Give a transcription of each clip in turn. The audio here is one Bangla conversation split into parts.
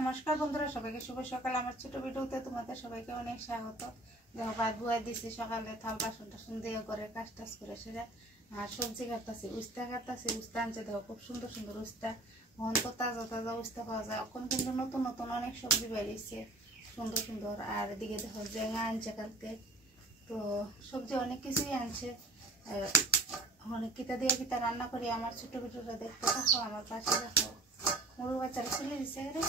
নমস্কার বন্ধুরা, সবাইকে শুভ সকাল। আমার ছোট ভিডিওতে তোমাদের সবাইকে অনেক স্বাগত। দেখো ভাত বুয়াই দিছি সকালে, থাল বাসন টাসন দিয়ে করে কাজ টাজ করে সেটা। আর সবজি কাটতেছি, উস্তা কাটতেছি। উস্তা আনছে, দেখো খুব সুন্দর সুন্দর উস্তা। এখন তো তাজা তাজা উস্তা পাওয়া যায়, এখন কিন্তু নতুন নতুন অনেক সবজি বেরিয়েছে সুন্দর সুন্দর। আর এদিকে দেখো জেঙা আনছে কালকে, তো সবজি অনেক কিছুই আনছে। অনেক কিতা দিয়ে কিতা রান্না করি আমার ছোট ভিডিওটা দেখতে থাকো, আমার পাশে দেখো। মুরু বাচ্চারা চলে দিচ্ছে রে।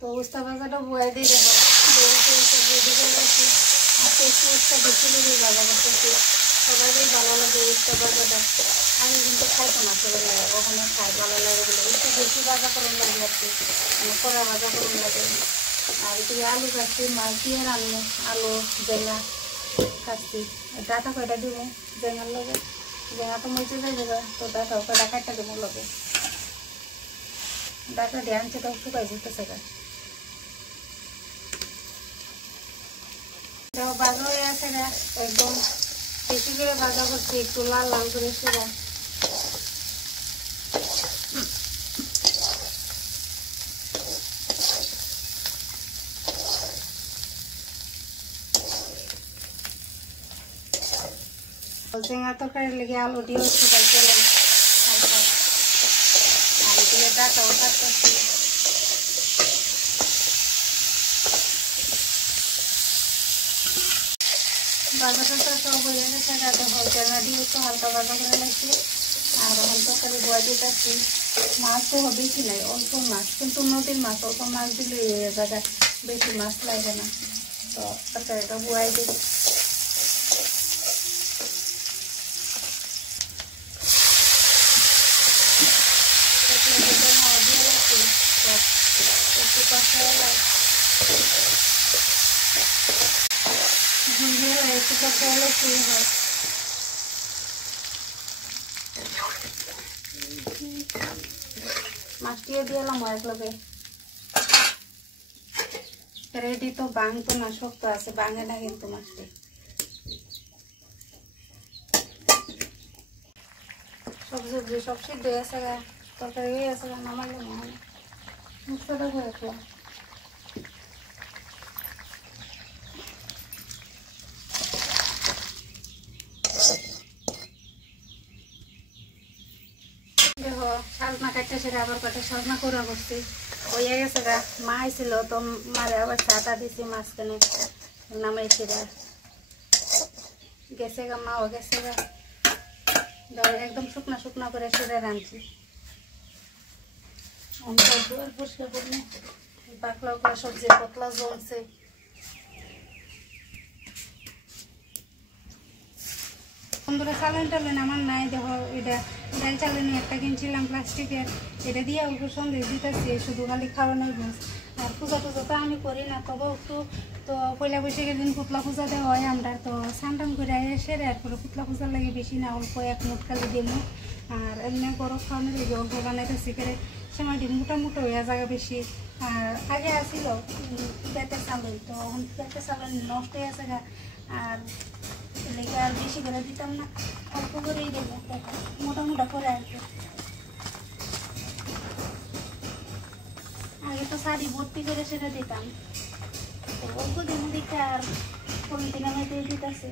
তো উস্তা ভাজাটা বয়ে দিয়ে দেখো উস্তা বেশি বেশি ভাজা করতেছি। সবারই ভালো লাগে উস্তা ভাজাটা। আমি কিন্তু খাইতো না ছোটবেলায়, ওখানে খাই ভালো লাগে বলে একটু বেশি ভাজা করুন লাগে আর কি, মানে কড়া ভাজা করুন লাগে। আর এদিকে আলু কাটছি, মাছ দিয়ে রান্না, আলু জেঙা কাটছি। ডাটা কয়টা দিব জেঙার লগে, জেঙা তো মরিচে যাই দেবে, তো ডাটা কয়টা কাটটা দেবো লগে। ডাটা দিয়ে আনছে তো শুকাই যেতেছে গা। দেখো ভাজা হয়ে আছে না, একদম বেশি করে ভাজা করছি, একটু লাল লাল করে সেটা। জেঙা তরকারির লেগে আলু দিয়েও শুকাই চলে হালকা। আর এদিকে ডাটাও কাটতেছি। বাজারটা সব হয়ে গেছে, দেখো জেঙা দিয়ে একটু হালকা ভাজা করে লাগছে। আর এখন তরকারি বয়া দিতেছি। মাছ তো বেশি নাই, অল্প মাছ, কিন্তু নদীর মাছ, অল্প মাছ দিলে জায়গায় বেশি মাছ লাগে না। তো তরকারিটা বয়াই দিই। মাছটিও দিলাম এক লগে। রেডি তো ভাঙতো না, শক্ত আছে, ভাঙে না কিন্তু মাছটি। সবজি সব সিদ্ধ হয়ে আছে, তরকারি হয়ে আছে, নামাইলে মনে মুখটা করে রাখলাম। দেখো সাজনা কাটতে সেটা আবার কটা সাজনা করা করছি, হয়ে গেছে গা। মা আইছিল তো মারে আবার চাটা দিছি, মাঝখানে নামাইছি গা, গেছে গা, মাও গেছে গা। একদম শুকনা শুকনা করে সেটা রাঁধছি। পরিষ্কার করলে পাকলাও করে সবজি পতলা জ্বলছে। বন্ধুরা চালেন টালেন আমার নাই, দেখো এটা ডাল চালেন একটা কিনছিলাম প্লাস্টিকের, এটা দিয়ে অল্প সন্দেশ দিতেছি, শুধু খালি খাওয়ানোর ভোজ। আর পূজা টুজা তো আমি করি না, তবে একটু তো পয়লা বৈশাখের দিন পুতলা পূজা দেওয়া হয় আমরা, তো স্নান করে এসে এরপরে পুতলা পূজার লাগে বেশি না, অল্প এক মুঠ খালি দিমু। আর এমনি গরম খাওয়ানোর দিকে অল্প বানাইতেছি করে সময়টি মোটামুটি হয়ে জায়গা বেশি। আর আগে আসছিল পেঁপে চালন, তো এখন পেঁপে চালন নষ্ট হয়ে আছে গা। আর লেগে আর বেশি করে দিতাম না, অল্প করেই দেবো, মোটামুটা করে আর কি। আগে তো শাড়ি ভর্তি করে সেটা দিতাম, তো অল্প দিন দিতে আর পলিথিনের মধ্যে দিতেছে।